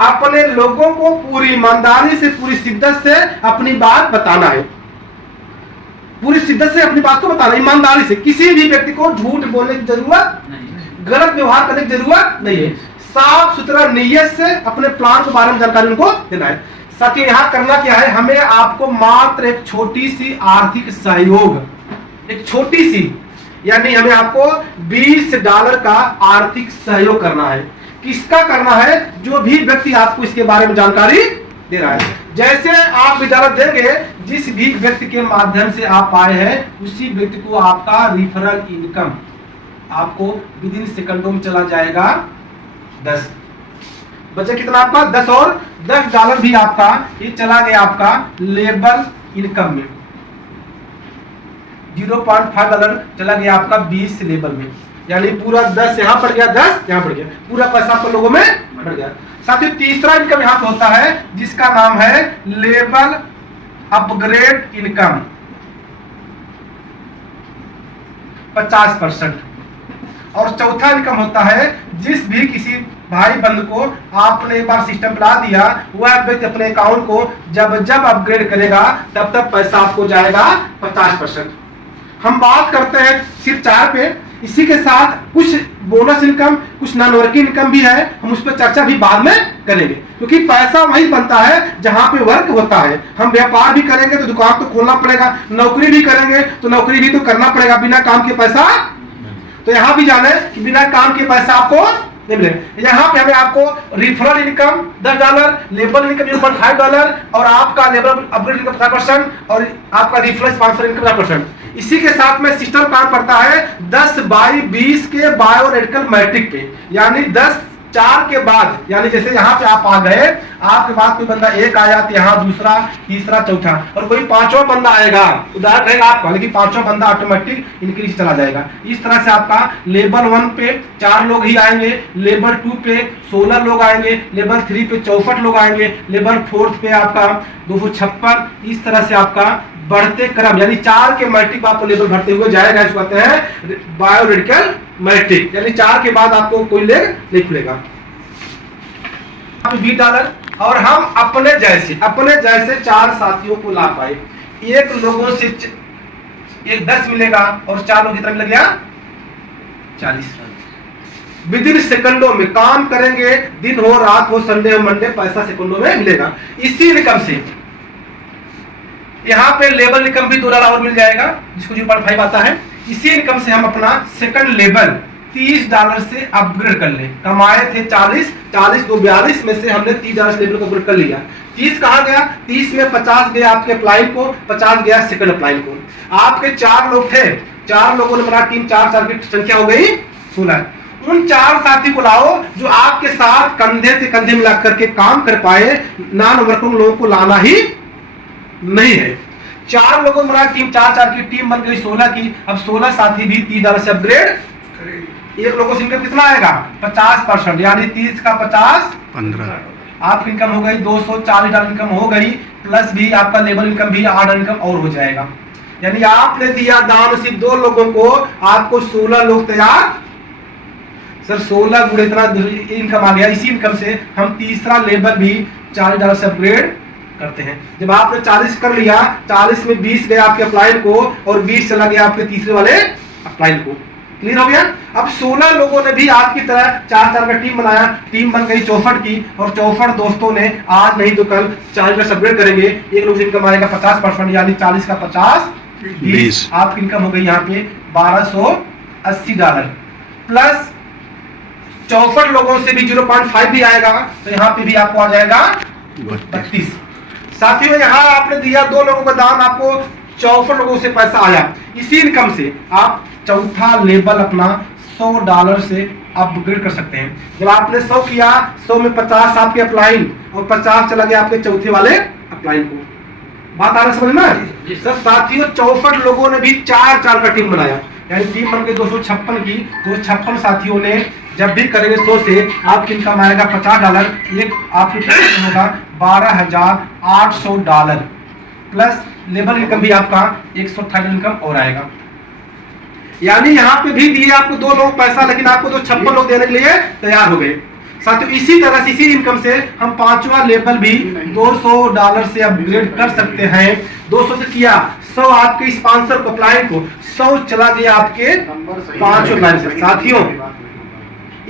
अपने लोगों को पूरी ईमानदारी से, पूरी शिद्दत से अपनी बात बताना है। पूरी शिद्दत से अपनी बात को बताना, ईमानदारी से। किसी भी व्यक्ति को झूठ बोलने की जरूरत नहीं, गलत व्यवहार करने की जरूरत नहीं है। साफ सुथरा नीयत से अपने प्लान के बारे में जानकारी उनको देना है। साथियों, यहाँ करना क्या है, हमें आपको मात्र एक छोटी सी आर्थिक सहयोग, एक छोटी सी, यानी हमें आपको $20 का आर्थिक सहयोग करना है। किसका करना है? जो भी व्यक्ति आपको इसके बारे में जानकारी दे रहा है। जैसे आप इजाजत देंगे, जिस भी व्यक्ति के माध्यम से आप आए हैं, उसी व्यक्ति को आपका रिफरल इनकम आपको विद इन सेकंडों में चला जाएगा 10। बचे कितना आपका? 10, और $10 भी आपका ये चला गया आपका लेबर इनकम में। $0.5 चला गया आपका 20 लेबर में, यानी पूरा 10 यहाँ पड़ गया, 10 यहाँ पड़ गया, पूरा पैसा आपको लोगों में बढ़ गया। साथियों, तीसरा इनकम यहाँ पे होता है जिसका नाम है लेबर अपग्रेड इनकम, 50%। और चौथा इनकम होता है जिस भी किसी भाई बंद को आपने एक बार सिस्टम ला दिया, वह व्यक्ति अपने अकाउंट को जब जब अपग्रेड करेगा तब तब पैसा आपको जाएगा 50%। हम बात करते हैं सिर्फ 4 पे। इसी के साथ कुछ बोनस इनकम, कुछ नॉन वर्किंग इनकम भी है, हम उस पर चर्चा भी बाद में करेंगे, क्योंकि पैसा वही बनता है जहां पे वर्क होता है। हम व्यापार भी करेंगे तो दुकान तो खोलना पड़ेगा, नौकरी भी करेंगे तो नौकरी भी तो करना पड़ेगा, बिना काम के पैसा। तो यहाँ भी जाने कि बिना काम के पैसा आपको नहीं मिलेगा। यहाँ पे हमें आपको रिफरल इनकम $10, लेबर इनकम $0.5 और आपका लेबर अपग्रेड इनकम 50% और आपका रिफरल स्पॉन्सर इनकम 50%। इसी के साथ में सिस्टम काम करता है 10/20 के बायोमेडिकल मैट्रिक पे, यानी 10/4 के बाद, यानी जैसे यहाँ पे आप आ गए, आपके बाद कोई बंदा एक आया तो यहाँ दूसरा, तीसरा, चौथा, और कोई 5वां बंदा आएगा, उदाहरण रहेगा आपका, लेकिन 5वां बंदा ऑटोमेटिक इंक्रीज चला जाएगा। इस तरह से आपका लेबर 1 पे 4 लोग ही आएंगे, लेबर 2 पे 16 लोग आएंगे, लेबर 3 पे 64 लोग आएंगे, लेबर 4 पे आपका 256। इस तरह से आपका बढ़ते क्रम, यानी 4 के मैट्रिक आपको लेवल बढ़ते हुए जाएगा। इसको कहते हैं बायोमेडिकल मैट्रिक, यानी 4 के बाद आपको कोई लेग नहीं खुलेगा। $20 और हम अपने जैसे 4 साथियों को ला पाए। एक लोगों से एक 10 मिलेगा और 4 लोग कितना मिल गया? 40। विद इन सेकंडों में काम करेंगे, दिन हो, रात हो, संडे हो, मंडे, पैसा सेकंडों में मिलेगा। इसी इनकम से यहाँ पे लेबर इनकम भी $2 और मिल जाएगा, जिसको 0.5 आता है। इसी इनकम से हम अपना सेकंड लेबर $30 से अपग्रेड कर ले। कमाए थे 40, 2 42 में से हमने $30 लेबर को अपग्रेड कर लिया। 30 कहाँ गया? 30 में 50 गया आपके अप्लाइन को, 50 गया सेकंड अप्लाइन को। आपके 4 लोग थे, 4 लोगों ने बना टीम, 4 की संख्या हो गई 16। उन 4 साथी को लाओ जो आपके साथ कंधे से कंधे मिला करके काम कर पाए। नॉन वर्किंग लोगों को लाना ही नहीं है। 4 लोगों में टीम, 4 की टीम बन गई 16 की। अब 16 साथी भी $30 से अपग्रेड करेंगे। एक लोगों से इनकम कितना आएगा? 50%, यानी 30 का 50 15। आपकी इनकम हो गई $240 इनकम हो गई, प्लस भी आपका लेबर इनकम भी $8 इनकम और हो जाएगा। यानी आपने दिया दान सिर्फ 2 लोगों को, आपको 16 लोग तैयार। सर 16 गुणे इतना इनकम आ गया। इसी इनकम से हम तीसरा लेबर भी $40 से अपग्रेड करते हैं। जब आपने 40 कर लिया, 40 में 20 गया आपके अप्लाइन को और 20 चला गया आपके तीसरे वाले अप्लाइन को। क्लियर हो गया? अब 16 लोगों ने भी आपकी तरह 4 का टीम बनाया, टीम बन गई 64 की, और 64 दोस्तों ने आज नहीं तो कल 40 अपग्रेड करेंगे। एक लोग इनकम आएगा 50%, यानी 40 का 50 20। आपकी इनकम हो गई यहाँ पे $1280, प्लस 64 लोगों से भी 0.5 भी आएगा, तो यहाँ पे भी आपको आ जाएगा 32। साथियों, यहाँ आपने दिया 2 लोगों का दान, आपको 64 लोगों से पैसा आया। इसी इनकम से आप चौथा लेवल अपना $100 से अपग्रेड कर सकते हैं। जब आपने 100 किया, 100 में 50 आपके अप्लाइन और 50 चला गया आपके चौथे वाले अप्लाइन को। बात आ रहा है समझ में? सर साथियों, 64 लोगों ने भी 4 का टीम बनाया, यानी टीम बन गई 256 की। 256 साथियों ने जब भी करेंगे 100 से आपकी इनकम आएगा $50। ये आपकी इनकम होगा $12,800, प्लस लेबर इनकम भी आपका $128 इनकम और आएगा। यानी यहाँ पे भी दिए आपको 2 लोग पैसा, लेकिन आपको तो 56 लोग देने के लिए तैयार हो गए। साथियों इसी तरह से, इसी इनकम से हम पांचवा लेवल भी $200 से अपग्रेड कर सकते हैं। 200 से किया, 100 आपके स्पॉन्सर को, क्लाइंट को, 100 चला गया आपके पांचवें लाइन से। साथियों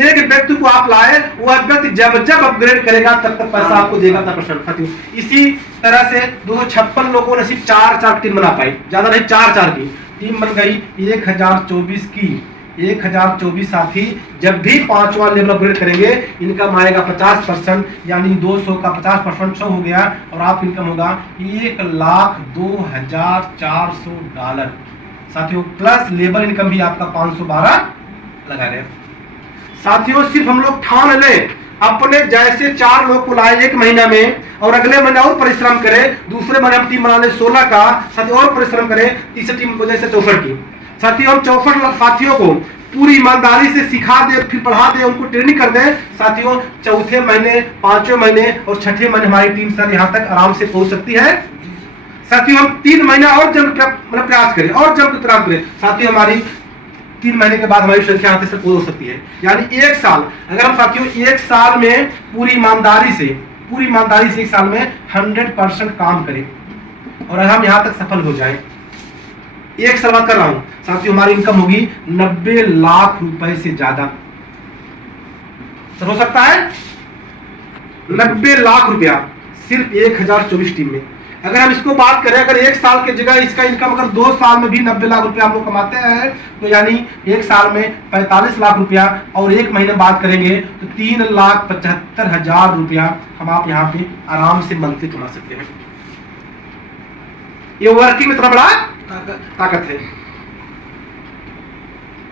एक व्यक्ति को आप लाए, वो व्यक्ति जब जब अपग्रेड करेगा तब तक पैसा आपको देगा 10%। साथियों इसी तरह से 256 लोगों ने सिर्फ 4 टीम बना पाई, ज्यादा नहीं, 4 की टीम बन गई 1024 की। 1024 साथी जब भी पांचवा लेवल अपग्रेड करेंगे इनकम आएगा 50%, यानी 200 का 50% शो हो गया और आप इनकम होगा $1,02,400। साथियों प्लस लेबर इनकम भी आपका 512 लगा रहे। साथियों सिर्फ हम लोग ठान ले अपने जैसे 4 लोग को लाए 1 महीना में, और अगले महीने और परिश्रम करें, दूसरे महीने हम टीम बना ले 16 का, साथियों और परिश्रम करें, तीसरी टीम को जैसे 64 की। साथियों हम 64 साथियों को पूरी ईमानदारी से सिखा दे, फिर पढ़ा दे, उनको ट्रेनिंग कर दे। साथियों चौथे महीने, 5वें महीने और 6ठे महीने हमारी टीम सर यहाँ तक आराम से पहुंच सकती है। साथियों हम 3 महीना और जब मतलब प्रयास करें और जब प्रयास करें, साथियों हमारी 3 महीने के बाद हमारी संख्या यहाँ तक हो सकती है। यानी 1 साल, अगर हम साथियों 1 साल में पूरी ईमानदारी से 1 साल में 100% काम करें और अगर हम यहाँ तक सफल हो जाए, 1 साल बात कर रहा हूं साथियों, हमारी इनकम होगी 90 लाख रुपए से ज्यादा। सर हो सकता है 90 लाख रुपया सिर्फ 1024 टीम में। अगर हम इसको बात करें, अगर 1 साल की जगह इसका इनकम अगर 2 साल में भी 90 लाख रुपया हम लोग कमाते हैं, तो यानी 1 साल में 45 लाख रुपया, और 1 महीने बात करेंगे तो 3,75,000 रुपया हम आप यहाँ पे आराम से मंथली कमा सकते हैं। ये वर्किंग में इतना बड़ा ताकत है।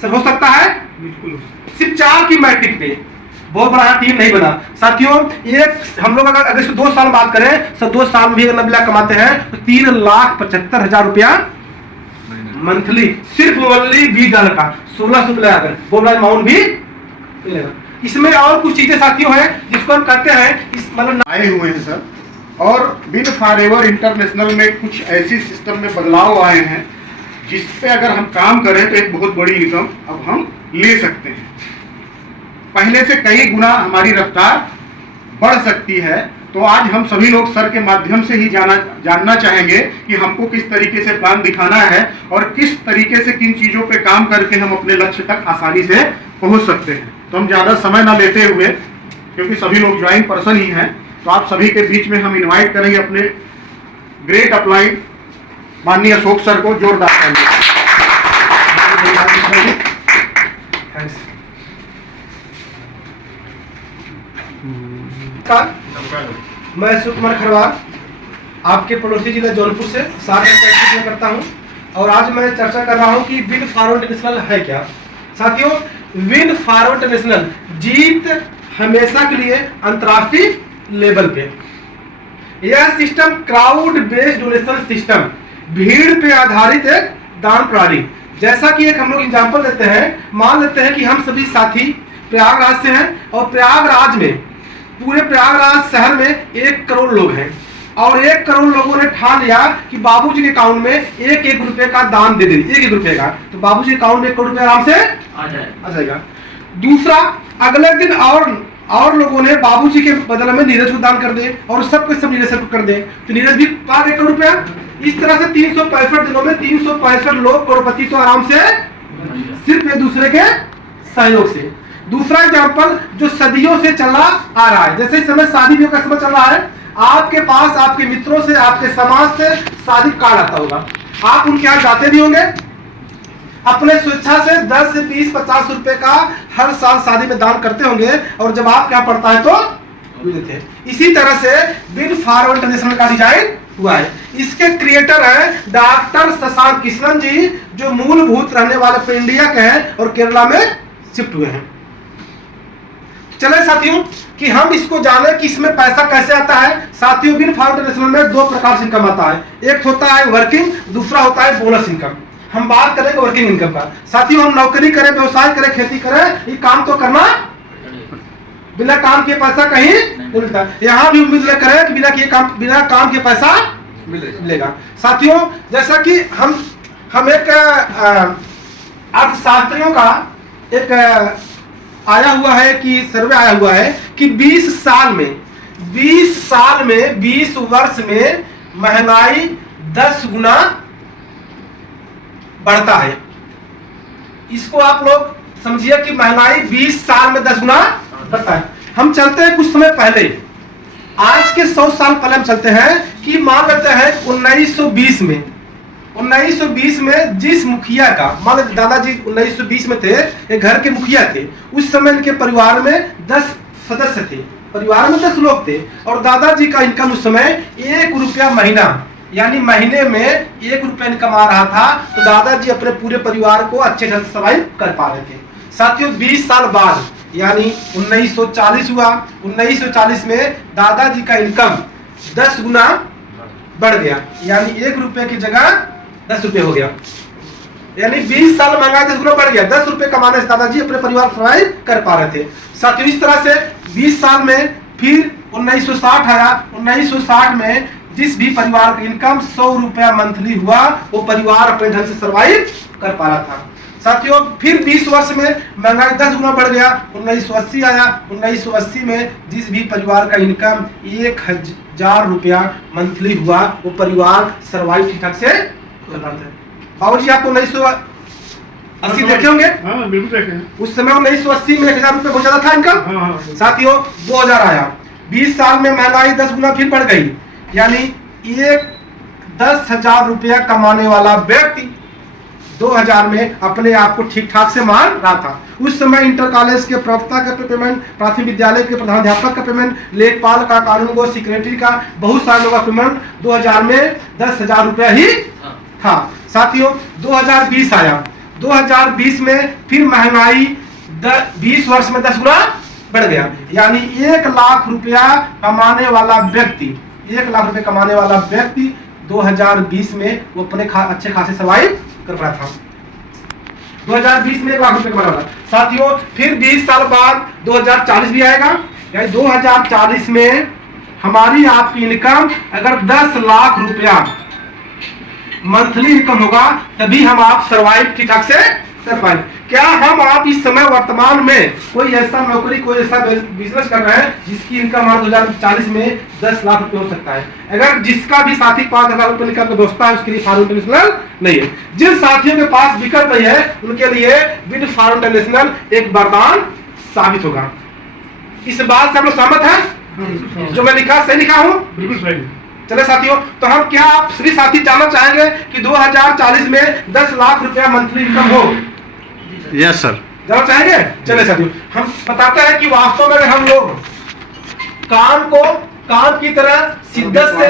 सर हो सकता है बिल्कुल, सिर्फ 4 की मैट्रिक पे बहुत बड़ा टीम नहीं बना। साथियों एक हम लोग अगर इसको 2 साल बात करें, सर 2 साल में भी अगर 90 लाख कमाते हैं तो 3,75,000 रुपया मंथली, सिर्फ ओनली $20 का, 1600 लगाकर बोला अमाउंट भी मिलेगा। इसमें और कुछ चीजें साथियों हैं जिसको हम करते हैं, इस मतलब आए हुए हैं सर, और विन फॉरएवर इंटरनेशनल में कुछ ऐसी सिस्टम में बदलाव आए हैं जिस पे अगर हम काम करें तो एक बहुत बड़ी इनकम अब हम ले सकते हैं। पहले से कई गुना हमारी रफ्तार बढ़ सकती है। तो आज हम सभी लोग सर के माध्यम से ही जानना चाहेंगे कि हमको किस तरीके से प्लान दिखाना है और किस तरीके से किन चीज़ों पे काम करके हम अपने लक्ष्य तक आसानी से पहुंच सकते हैं। तो हम ज़्यादा समय ना लेते हुए, क्योंकि सभी लोग ज्वाइन पर्सन ही हैं, तो आप सभी के बीच में हम इनवाइट करेंगे अपने ग्रेट अपलाइन माननीय अशोक सर को। जोरदार मैं अशोक कुमार खरवार आपके पड़ोसी जिला जौनपुर से सारे करता हूं, और आज मैं चर्चा कर रहा हूं कि विन फॉरवर्ड इंटरनेशनल है क्या। साथियों विन फॉरवर्ड इंटरनेशनल जीत हमेशा के लिए अंतर्राष्ट्रीय लेवल पे। यह system crowd based donation system, भीड़ पे आधारित एक दान प्रणाली। जैसा कि एक हम लोग एग्जांपल लेते हैं, मान लेते हैं कि हम सभी साथी प्रयागराज से हैं और प्रयागराज में, पूरे प्रयागराज शहर में 1 करोड़ लोग हैं, और 1 करोड़ लोगों ने ठान लिया कि बाबूजी के अकाउंट में 1-1 रुपए का दान दे दें, 1-1 रुपए का, तो बाबूजी के अकाउंट में 1 करोड़ रुपए आराम से आ जाएगा। दूसरा, अगले दिन और लोगों ने बाबूजी के बदले में नीरज को दान कर दे, और सबके सब नीरज को कर दे, तो नीरज भी पा 1 करोड़ रुपया। इस तरह से 365 दिनों में 365 लोग करोड़पति तो आराम से सिर्फ एक दूसरे के सहयोग से। दूसरा एग्जाम्पल जो सदियों से चला आ रहा है, जैसे इस समय शादी ब्याह का समय चल रहा है, आपके पास आपके मित्रों से, आपके समाज से शादी कार्ड आता होगा, आप उनके यहाँ जाते भी होंगे, अपने स्वेच्छा से 10 से 20, 50 रुपए का हर साल शादी में दान करते होंगे, और जब आप क्या पड़ता है तो देते हैं। इसी तरह से विन फॉरवर्ड इंटरनेशनल का डिजाइन हुआ है। इसके क्रिएटर है डॉक्टर शशांक किशन जी, जो मूलभूत रहने वाले इंडिया के हैं और केरला में शिफ्ट हुए हैं। चले साथियों कि हम इसको जाने कि इसमें पैसा कैसे आता है। साथियों विन फॉरवर्ड इंटरनेशनल में 2 प्रकार से इनकम आता है, एक होता है वर्किंग, दूसरा होता है बोनस इनकम। हम बात करेंगे वर्किंग इनकम का। साथियों हम नौकरी करें, व्यवसाय करें, खेती करें, ये काम तो करना, बिना काम के पैसा कहीं नहीं मिलता। यहाँ भी उम्मीद करें कि बिना काम के पैसा मिलेगा। साथियों जैसा कि हम एक अर्थशास्त्रियों का एक आया हुआ है कि सर्वे आया हुआ है कि 20 साल में 20 वर्ष में महंगाई 10 गुना बढ़ता है। इसको आप लोग समझिए कि महंगाई 20 साल में 10 गुना बढ़ता है। हम चलते हैं कुछ समय पहले, आज के 100 साल पहले हम चलते हैं कि मान लेते हैं 1920 में जिस मुखिया का, मान लेते दादाजी 1920 में थे, एक घर के मुखिया थे। उस समय इनके परिवार में 10 सदस्य थे, परिवार में 10 लोग थे और दादाजी का इनकम उस समय 1 रुपया महीना, यानी महीने में 1 रुपया इनकम आ रहा था। तो दादाजी अपने पूरे परिवार को अच्छे ढंग से सर्वाइव कर पा रहे थे। साथियों 20 साल बाद यानी 1940 हुआ, 1940 में दादाजी का इनकम 10 गुना बढ़ गया, यानी 1 रुपये की जगह 10 रुपये हो गया, यानी 20 साल महंगाई 10 गुना बढ़ गया। 10 रुपये कमाने से दादाजी अपने परिवार सर्वाइव कर पा रहे थे। साथियों इस तरह से 20 साल में फिर 1960 आया। 1960 में जिस भी परिवार का इनकम 100 रुपया मंथली हुआ, वो परिवार अपने ढंग से सर्वाइव कर पा रहा था। साथियों फिर 20 वर्ष में महंगाई 10 गुना बढ़ गया। 1980 आया। 1980 में जिस भी परिवार का इनकम 1000 रुपया मंथली हुआ, वो परिवार सर्वाइव ठीक ठाक से कर पाते हैं। बाबूजी आपको 1980 देखे होंगे? हाँ, बिल्कुल देखे। उस समय 1980 में 1000 रुपये पहुंचा था इनकम। हाँ। साथियों 2000 आया। 20 साल में महंगाई 10 गुना फिर बढ़ गई, यानी 10,000 रुपया कमाने वाला व्यक्ति 2000 में अपने आप को ठीक ठाक से मान रहा था। उस समय इंटर कॉलेज के प्रवक्ता का पेमेंट, प्राथमिक विद्यालय के प्रधानाध्यापक का पेमेंट, लेखपाल का, कानून गो सेक्रेटरी का, बहुत सारे लोगों का पेमेंट 2000 में 10,000 रुपया ही था। साथियों 2020 आया। 2020 में फिर महंगाई 20 वर्ष में 10 गुना बढ़ गया, यानी 1 लाख रुपया कमाने वाला व्यक्ति 2020 में वो अपने अच्छे खासे सर्वाइव कर रहा था। 2020 में 1 लाख रुपए कमा रहा था। साथियों फिर 20 साल बाद 2040 भी आएगा, यानी 2040 में हमारी आपकी इनकम अगर 10 लाख रुपया मंथली इनकम होगा, तभी हम आप सर्वाइव ठीक ठाक से कर पाए। क्या हम आप इस समय वर्तमान में कोई ऐसा नौकरी, कोई ऐसा बिजनेस कर रहे हैं जिसकी इनकम 2040 में 10 लाख रुपए हो सकता है? अगर जिसका भी साथी 5,000 रुपए इनकम का व्यवस्था है, उसके लिए फार्म इंटरनेशनल नहीं है। जिन साथियों के पास विकल्प नहीं है, उनके लिए विद फार्म इंटरनेशनल एक वरदान साबित होगा। इस बात से हम लोग सहमत हैं? जो मैं लिखा सही लिखा हूँ? बिल्कुल सही। चले साथियों, तो हम क्या आप सभी साथी जानना चाहेंगे कि 2040 में 10 लाख रुपया मंथली इनकम हो? Yes sir. जानना चाहेंगे? चले साथियों, हम बताते हैं कि वास्तव में हम लोग काम की तरह शिद्दत से